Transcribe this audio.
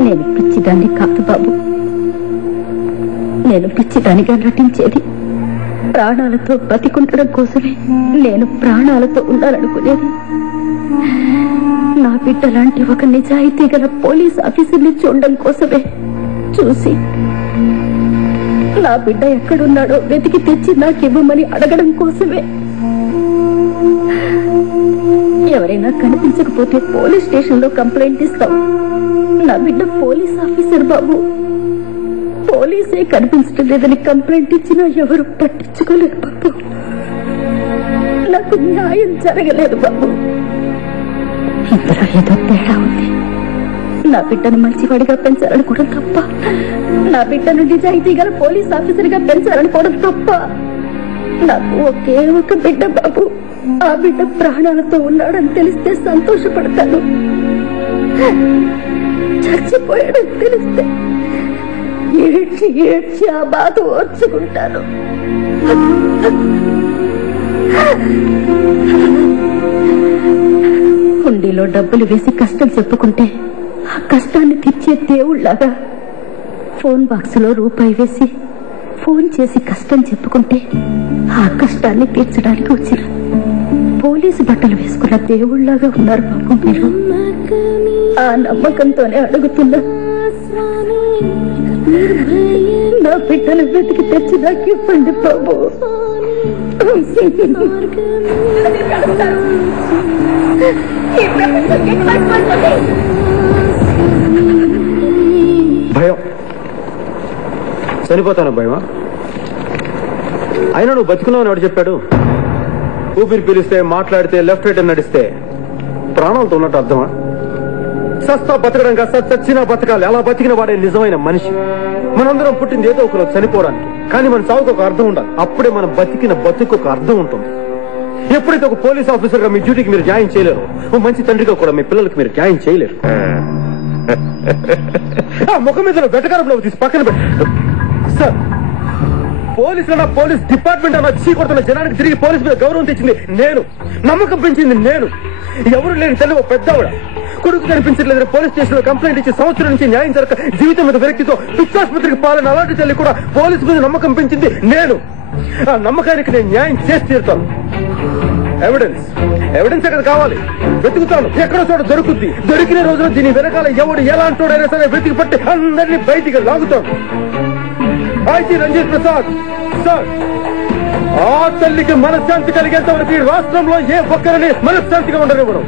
నేను పిచ్చిదాన్ని కాదు బాబు. నేను పిచ్చిదానిగా నటించేది ప్రాణాలతో బతికుండడం కోసమే. నేను ప్రాణాలతో ఉండాలనుకునేది నా బిడ్డ లాంటి ఒక నిజాయితీ గల పోలీస్ ఆఫీసర్ని చూడడం కోసమే. చూసి నా బిడ్డ ఎక్కడున్నాడో వెతికి తెచ్చి నాకివ్వమని అడగడం కోసమే. ఎవరైనా కనిపించకపోతే పోలీస్ స్టేషన్ లో కంప్లైంట్ ఇస్తాం. నా బిడ్డ పోలీస్ ఆఫీసర్ బాబు. పోలీసే కనిపించడం లేదని కంప్లైంట్ ఇచ్చినా ఎవరు పట్టించుకోలేదు బాబు. నాకు న్యాయం జరగలేదు బాబు. ఇందులో ఏదో తేడా ఉంది. నా బిడ్డను మంచివాడిగా పెంచాలనుకోవడం తప్ప, నా బిడ్డను నిజాయితీ గల పోలీస్ ఆఫీసర్ గా పెంచాలనుకోవడం తప్ప. నాకు ఒకే ఒక బిడ్డ బాబు. ఆ బిడ్డ ప్రాణాలతో ఉన్నాడని తెలిస్తే సంతోషపడతాను. చచ్చిపోయాడని తెలిస్తే ఏడ్చి ఏడ్చి ఆ బాధ ఓర్చుకుంటాను. హుండీలో డబ్బులు వేసి కష్టం చెప్పుకుంటే ఆ కష్టాన్ని తీర్చే దేవుళ్లాగా ఫోన్ బాక్స్ లో రూపాయి వేసి ఫోన్ చేసి కష్టం చెప్పుకుంటే ఆ కష్టాన్ని తీర్చడానికి వచ్చిన పోలీసు బట్టలు వేసుకున్న దేవుళ్లాగా ఉన్నారు బాబు మీరు. ఆ నమ్మకంతోనే అడుగుతున్నా, నా బిడ్డను వెతికి తెచ్చి నాకు ఇవ్వండి బాబు. భయం, చనిపోతాను భయమా? అయినా నువ్వు బతుకున్నావు ఎవడు చెప్పాడు? ఊపిరి పీలిస్తే, మాట్లాడితే, లెఫ్ట్ రైట్ నడిస్తే ప్రాణాలతో ఉన్నట్టు అర్థమా? సస్తా బతకడం కాస్త చచ్చినా బతకాలి. అలా బతికిన వాడే నిజమైన మనిషి. మనందరం పుట్టింది ఏదో ఒకరు చనిపోవడానికి, కానీ మన చావుకు ఒక అర్థం ఉండాలి. అప్పుడే మనం బతికిన బతుకు ఒక అర్థం ఉంటుంది. ఎప్పుడైతే ఒక పోలీస్ ఆఫీసర్ గా మీ డ్యూటీకి మీరు న్యాయం చేయలేరు, ఓ మంచి తండ్రిగా కూడా మీ పిల్లలకి మీరు న్యాయం చేయలేరు. ఆ ముఖం మీద వెటకారంలో తీసి పక్కన పెట్టు సార్. పోలీసులు పోలీస్ డిపార్ట్మెంట్ అన్న చీకొడుతున్న జనానికి తిరిగి పోలీసు మీద గౌరవం తెచ్చింది నేను, నమ్మకం పెంచింది నేను. ఎవరు లేని తల్లి ఓ పెద్దవిడ కొడుకు కనిపించట్లేదని పోలీస్ స్టేషన్ లో కంప్లైంట్ ఇచ్చి సంవత్సరం నుంచి న్యాయం జరగక జీవితం మీద విరక్తితో పిచ్చాసుపత్రికి పాలన అలాంటి తల్లి కూడా పోలీసు మీద నమ్మకం పెంచింది నేను. ఆ నమ్మకానికి నేను న్యాయం చేసి తీరుతాను. ఎవిడెన్స్ ఎక్కడ కావాలి? వెతుకుతాను. ఎక్కడో చోట దొరుకుద్ది. దొరికిన రోజున దీని వెనకాల ఎవడు ఎలాంటోడైనా సరే వెతికి పట్టి అందరినీ బయటికి లాగుతాను. ఐజీ రంజిత్ ప్రసాద్ సార్, ఆ తల్లికి మనశ్శాంతి కలిగేంత వరకు ఈ రాష్ట్రంలో ఏ ఒక్కరిని మనశ్శాంతిగా ఉండనివ్వడం.